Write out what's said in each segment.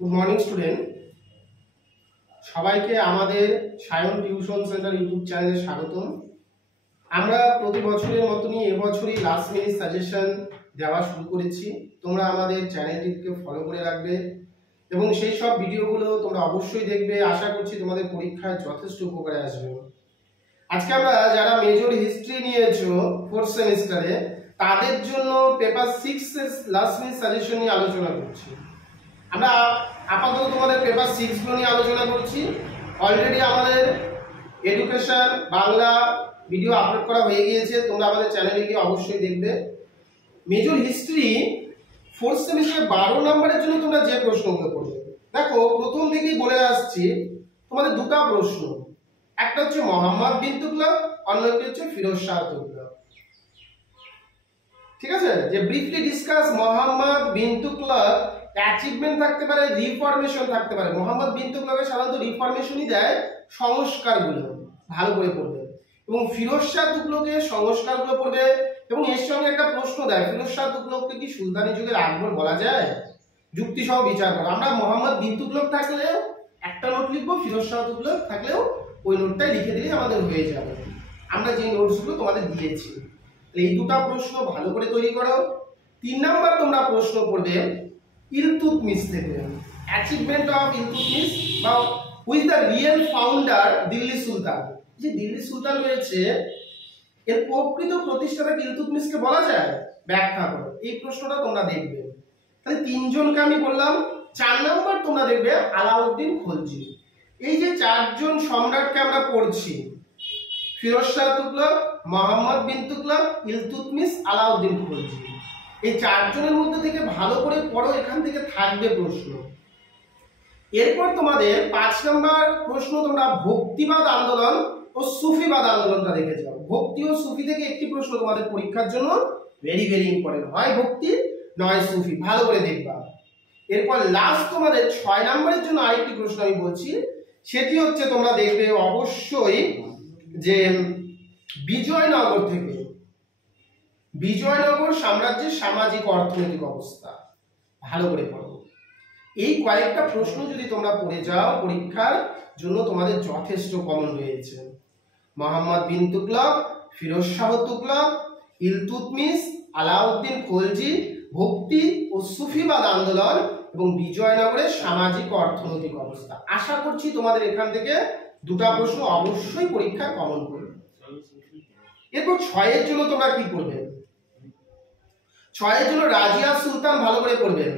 Good morning student, সবাইকে আমাদের Sayan tuition centre YouTube চ্যানেলে স্বাগতম। আমরা প্রতি বছরের মতনই এবছরই লাস্ট মিনিট সাজেশন দেওয়া শুরু করেছি। তোমরা আমাদের চ্যানেলটিকে ফলো করে রাখবে এবং সেই সব ভিডিওগুলো তোমরা অবশ্যই দেখবে। আশা করছি তোমাদের পরীক্ষায় যথেষ্ট উপকারে আসবে। আজকে আমরা যারা মেজর হিস্ট্রি নিয়েছো ফোর্থ সেমিস্টারে তাদের জন্য পেপার 6 এর লাস্ট মিনিট সাজেশন নিয়ে আলোচনা করছি। আমরা আপাতত তোমাদের পেপার 6 গুলো নিয়ে আলোচনা করছি। অলরেডি আমাদের এডুকেশন বাংলা ভিডিও আপলোড করা হয়ে গিয়েছে, তোমরা আমাদের চ্যানেলে গিয়ে অবশ্যই দেখবে। মেজর হিস্ট্রি ফোর্থ সেমিস্টারে 12 নম্বরের জন্য তোমরা যে প্রশ্নগুলো করবে, দেখো প্রথম থেকেই বলে আসছি তোমাদের দুটো প্রশ্ন, একটা হচ্ছে মোহাম্মদ বিন তুগলক, অন্যটি হচ্ছে ফিরোজ শাহ তুগলক। ঠিক আছে, যে briefly discuss Mohammad bin Tughlaq achievement থাকতে পারে, রিফরমেশন থাকতে পারে। মোহাম্মদ বিন তুগলকের সাধারণত রিফরমেশনই দেয়, সংস্কারগুলো ভালো করে পড়বে, এবং ফিরোজ শাহ তুগলকের সংস্কারগুলো পড়বে। এবং এর সঙ্গে একটা প্রশ্ন দেয়, ফিরোজ শাহ তুগলককে কি সুলতানি যুগের আকবর বলা যায়? যুক্তি সহ বিচার করো। আমরা মোহাম্মদ বিন তুগলক থাকলেও একটা নোট লিখবো, ফিরোজ শাহ তুগলক থাকলেও ওই নোটটাই লিখে দিলেই আমাদের হয়ে যাবে। আমরা যে নোটসগুলো তোমাদের দিয়েছি, এই দুটো প্রশ্ন ভালো করে তৈরি করো। 3 নাম্বার তোমরা প্রশ্ন পড়বে ইলতুৎমিশ থেকে, অ্যাচিভমেন্ট অফ ইলতুৎমিশ বা who's the real founder Delhi সুলতান। যে দিল্লি সুলতান রয়েছে এর প্রকৃত প্রতিষ্ঠাতা ইলতুৎমিশকে বলা যায়? ব্যাখ্যা করো। এই প্রশ্নটা তোমরা দেখবে। তাহলে 3 জনকে আমি বললাম। 4 নাম্বার তোমরা দেখবে আলাউদ্দিন খলজি। এই যে 4 জন সম্রাটকে আমরা পড়ছি, ফিরোজ শাহ তুগলক, মোহাম্মদ বিন তুগলক, ইলতুৎমিশ, আলাউদ্দিন খলজি, এই 4 জনের মধ্যে থেকে ভালো করে পড়ো, এখান থেকে থাকবে প্রশ্ন। এরপর তোমাদের 5 নম্বর প্রশ্ন, তোমরা ভক্তিবাদ আন্দোলন ও সুফিবাদ আন্দোলনটা দেখে যাও। ভক্তি ও সুফি থেকে একটি প্রশ্ন তোমাদের পরীক্ষার জন্য ভেরি ভেরি ইম্পর্টেন্ট, হয় ভক্তি নয় সুফি, ভালো করে দেখবা। এরপর লাস্ট তোমাদের 6 নম্বরের জন্য আরেকটি প্রশ্ন আমি বলছি, সেটি হচ্ছে তোমরা দেখবে অবশ্যই যে বিজয়নগর থেকে, বিজয়নগর সাম্রাজ্যের সামাজিক অর্থনৈতিক অবস্থা ভালো করে পড়ো। এই কয়েকটা প্রশ্ন যদি তোমরা পড়ে যাও, পরীক্ষার জন্য তোমাদের যথেষ্ট কমন রয়েছে। মোহাম্মদ বিন তুগলক, ফিরোজ শাহ তুগলক, ইলতুৎমিশ, আলাউদ্দিন খলজি, ভক্তি ও সুফিবাদ আন্দোলন এবং বিজয়নগরের সামাজিক অর্থনৈতিক অবস্থা। আশা করছি তোমাদের এখান থেকে দুটো প্রশ্ন অবশ্যই পরীক্ষায় কমন করবে। এরপর 6 এর জন্য তোমরা কি করবে? 6 এর জন্য রাজিয়া সুলতান ভালো করে পড়বেন।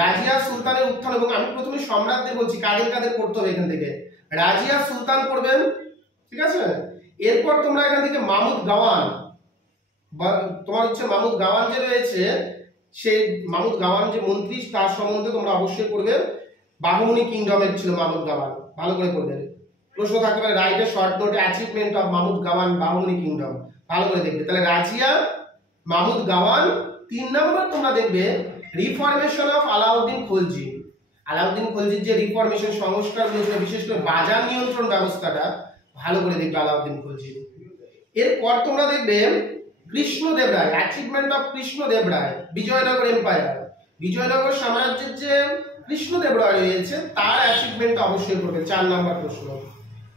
রাজিয়া সুলতানের উত্থান, এবং আমি প্রথমে সম্রাটদের বলছি কাদের কাদের পড়তে হবে এখান থেকে। রাজিয়া সুলতান পড়বেন, ঠিক আছে। এরপর তোমরা এখান থেকে মাহমুদ গাওয়ান, তোমার হচ্ছে মাহমুদ গাওয়ান যে রয়েছে, সেই মাহমুদ গাওয়ান যে মন্ত্রী, তার সম্বন্ধে তোমরা অবশ্যই পড়বে। বাহমনি কিংডমের ছিল মাহমুদ গাওয়ান, ভালো করে পড়বে। প্রশ্ন থাকতে পারে write a short note achievement of Mahmud Gawan Bahmani kingdom, ভালো করে দেখবে। তাহলে রাজিয়া, মাহমুদ গাওয়ান। 3 নম্বর তোমরা দেখবে রিফরমেশন অফ আলাউদ্দিন খলজি। আলাউদ্দিন খলজির যে রিফরমেশন সংস্কার হয়েছিল, বিশেষ করে বাজার নিয়ন্ত্রণ ব্যবস্থাটা ভালো করে দেখবে আলাউদ্দিন খলজি। এরপর তোমরা দেখবে Krishnadeva Raya, achievement of Krishnadeva Raya, Vijayanagara empire. Vijayanagara সাম্রাজ্যের যে কৃষ্ণদেব রায় রয়েছে তার অ্যাচিভমেন্ট অবশ্যই পড়বে। 4 নম্বর প্রশ্ন।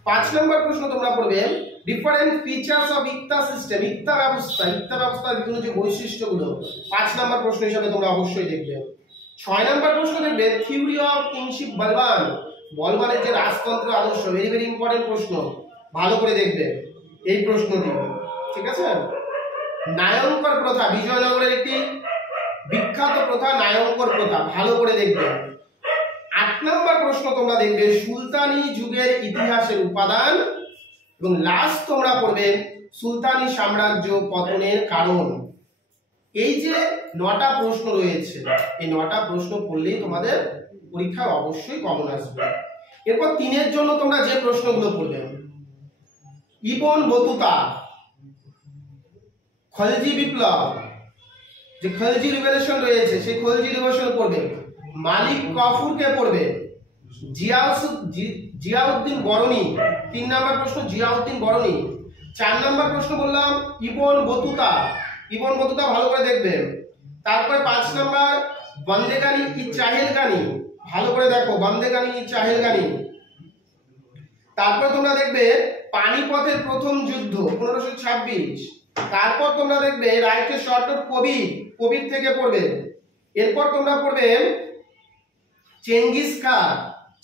5 নম্বর প্রশ্ন তোমরা পড়বে ডিফারেন্ট ফিচার্স অফ ইক্তা সিস্টেম, ইক্তা ব্যবস্থা, ইক্তা ব্যবস্থার বিভিন্ন যে বৈশিষ্ট্যগুলো 5 নম্বর প্রশ্ন হিসেবে তোমরা অবশ্যই দেখবে। 6 নম্বর প্রশ্ন দেখবে থিওরি অফ কিংশিপ বলবান, বলবানের যে রাজতন্ত্র আদর্শ, ভেরি ভেরি ইম্পর্টেন্ট প্রশ্ন, ভালো করে দেখবে এই প্রশ্নটি, ঠিক আছে। নায়ঙ্কর প্রথা, বিজয়নগরের একটি বিখ্যাত প্রথা নায়ঙ্কর প্রথা, ভালো করে দেখবে। 8 নম্বর প্রশ্ন তোমরা দেখবে সুলতানি যুগের ইতিহাসের উপাদান, এবং লাস্ট তোমরা পড়বে সুলতানি সাম্রাজ্য পতনের কারণ। এই যে 9টা প্রশ্ন রয়েছে, এই 9টা প্রশ্ন পড়লেই তোমাদের পরীক্ষায় অবশ্যই কমন আসবে। এরপর 3 এর জন্য তোমরা যে প্রশ্নগুলো পড়বে, ইবন বতুতা, খলজি বিপ্লব, যে খলজি রিভলিউশন রয়েছে সেই খলজি রিভলিউশন পড়বে। মালিক কাফুরকে পড়বে। জিয়াউদ্দিন বরনি, 3 নম্বর প্রশ্ন জিয়াউদ্দিন বরনি। 4 নম্বর প্রশ্ন বললাম ইবন বতুতা, ইবন বতুতা ভালো করে দেখবেন। তারপরে 5 নম্বর বন্দেগানি কি চাহেলগানি, ভালো করে দেখো, বান্দেগানি চাহেলগানি। তারপর তোমরা দেখবে পানিপথের প্রথম যুদ্ধ 1526। তারপর তোমরা দেখবে রাইটের শর্ট কবির, কবির থেকে পড়বে। এরপর তোমরা পড়বে চেঙ্গিস খা,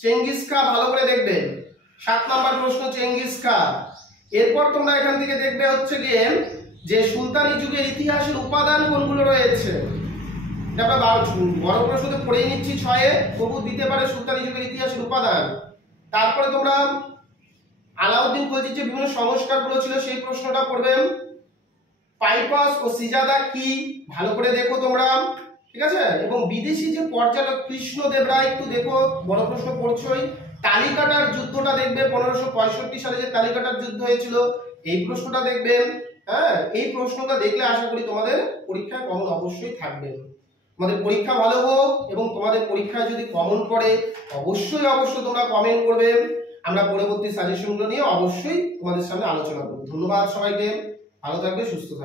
চেঙ্গিস খা ভালো করে দেখবে, 7 নম্বর প্রশ্ন চেঙ্গিস খা। এরপর তোমরা এখান থেকে দেখবে হচ্ছে গিয়ে যে সুলতানি যুগের ইতিহাসের উপাদান কোনগুলো রয়েছে। আমরা বড় প্রশ্নতে পড়েই নিচ্ছি 6-এ, তবু দিতে পারে সুলতানি যুগের ইতিহাসের উপাদান। তারপরে তোমরা আলাউদ্দিন খলজির যে বিভিন্ন সংস্কারগুলো ছিল সেই প্রশ্নটা পড়বে। পাইপাস ও সিজাদা কি ভালো করে দেখো তোমরা, ঠিক আছে। এবং বিদেশি যে পর্যালোক কৃষ্ণদেব রায় একটু দেখো, বড় প্রশ্ন পড়ছই। তালিকাটার যুদ্ধটা দেখবে, 1565 সালে যে তালিকাটার যুদ্ধ হয়েছিল এই প্রশ্নটা দেখবে। হ্যাঁ, এই প্রশ্নটা দেখলে আশা করি তোমাদের পরীক্ষায় কমন অবশ্যই থাকবে। তোমাদের পরীক্ষা ভালো হোক, এবং তোমাদের পরীক্ষায় যদি কমন পড়ে অবশ্যই তোমরা কমেন্ট করবে। আমরা পরবর্তী সাজেশনগুলো নিয়ে অবশ্যই তোমাদের সামনে আলোচনা করব। ধন্যবাদ সবাইকে, ভালো থাকবে, সুস্থ থাকবে।